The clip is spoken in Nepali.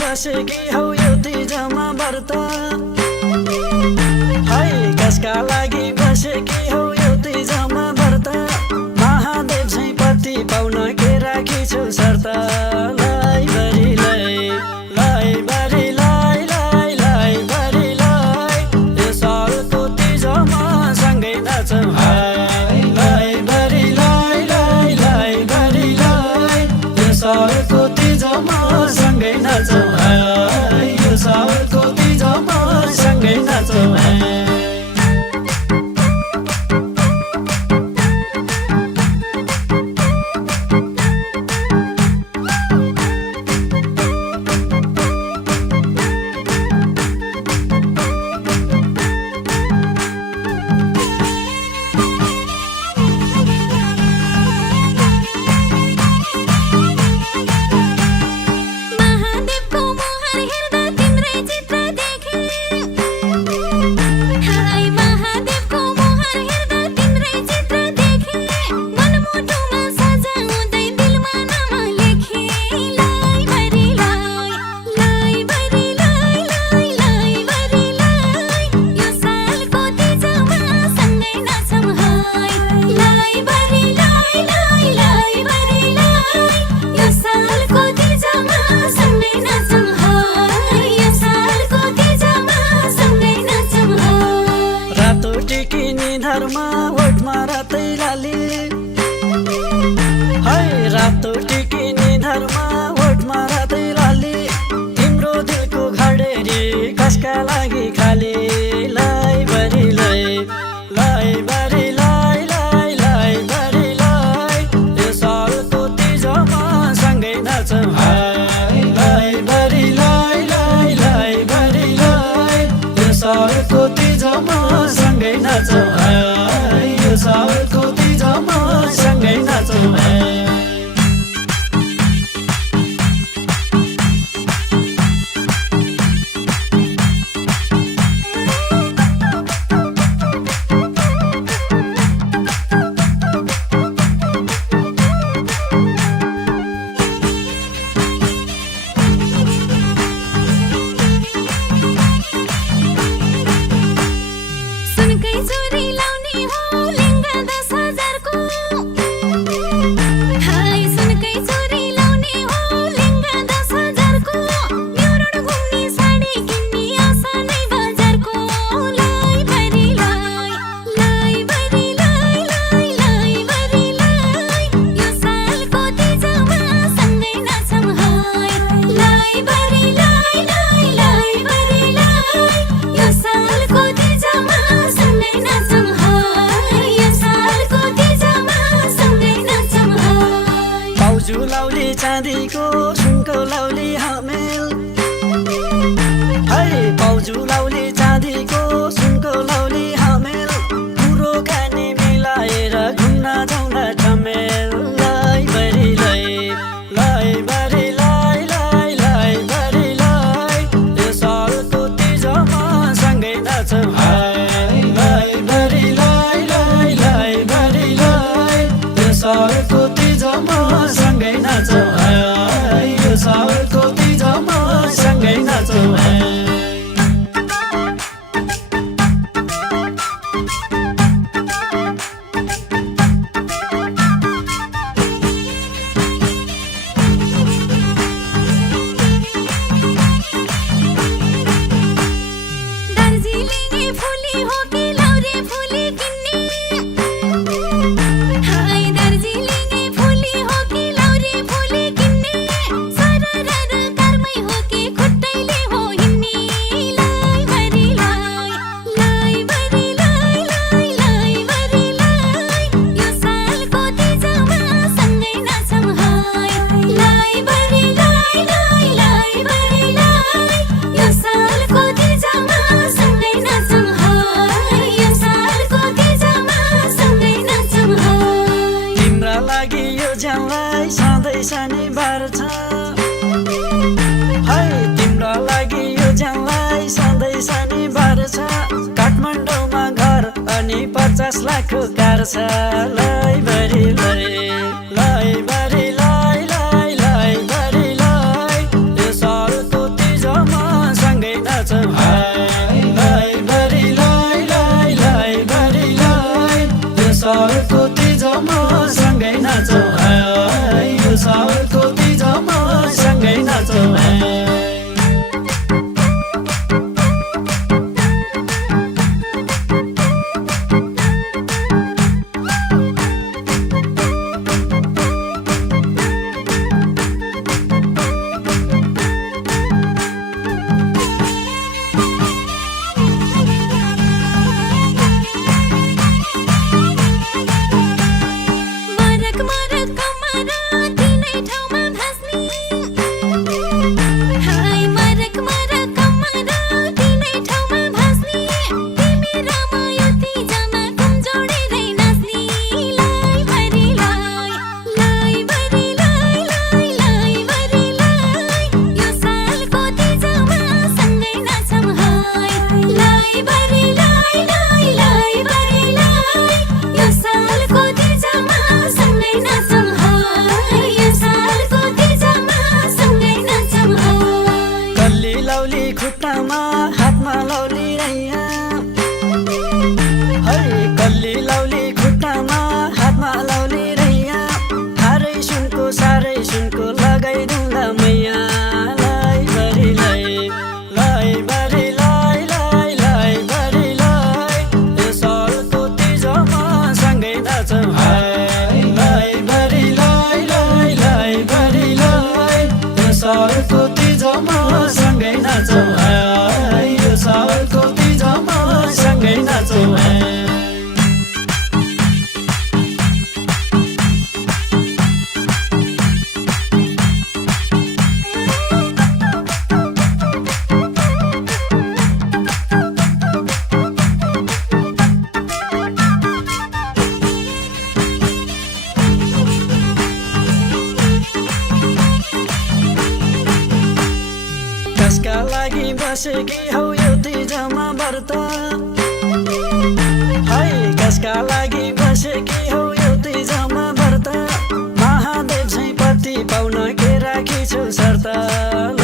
बसेकी हौ एउटै जमा व्रत है कसका लागि बसेकी हौ एउटै जमा व्रत महादेव चाहिँ पति पाउन के राखिछु शर्त लाई बरी लाई बरी लाई बरी लाई यो सालको तिजमा सँगै नाचौँ लाई बरी लाई बरी लाई यो सालको तिजमा सँगै नाचौँ यो सालको तिजमा सँगै नाचौँ ओठमा रातै लाली है रातो टिकिनी धर्मा ओठमा रातै लाली तिम्रो दिलको घडेरी कसका लागि खाली लाई बरी लाई बरी लाई बरी लाई यो सालको तिजमा सँगै नाचौँ लाई बरी लाई बरी लाई यो सालको तिजमा सँगै नाचौँ यो सालको तिजमा सँगै नाचौँ चाँदीको सुनको लाउली हमेल है पाउजु लाउली चाँदीको सुनको लाउली हमेल पुरो कानी मिलाएर घुम्न जाउँदा ठमेल लाई बरी लाई बरी लाई बरी लाई यो सालको तिजमा सँगै नाचौँ लाई बरी लाई बरी लाई यो सालको तिजमा सँगै नाचौँ यो सालको तिजमा सँगै नाचौँ दार्जिलिङे फुली साखो कार्छ लै बरी लै लै बरी लै लै लै बरी लै यो सालको तिजमा सँगै नाचौँ हाय लै बरी लै लै लै बरी लै यो सालको तिजमा सँगै नाचौँ हाय यो सालको तिजमा सँगै नाचौँ हाय खुट्टामा हातमा लौली रैया है कल्ली लौली खुट्टामा हातमा लौली रैया हारै सुनको सारै सुनको लगाइदिउँला मैया लै बरी लै लै बरी लै लै लै बरी लै यो सालको तिजमा सँगै नाचौँ हाय लै बरी लै लै लै बरी लै यो सालको तिजमा सँगै नाचौँ हाय यो सालको तिजमा सँगै नाचौँ हाय कसका लागि बसेकी हौ यो तिजमा व्रत है कसका लागि बसेकी हौ यो तिजमा व्रत महादेव झैँ पति पाउन के राखी छु शर्त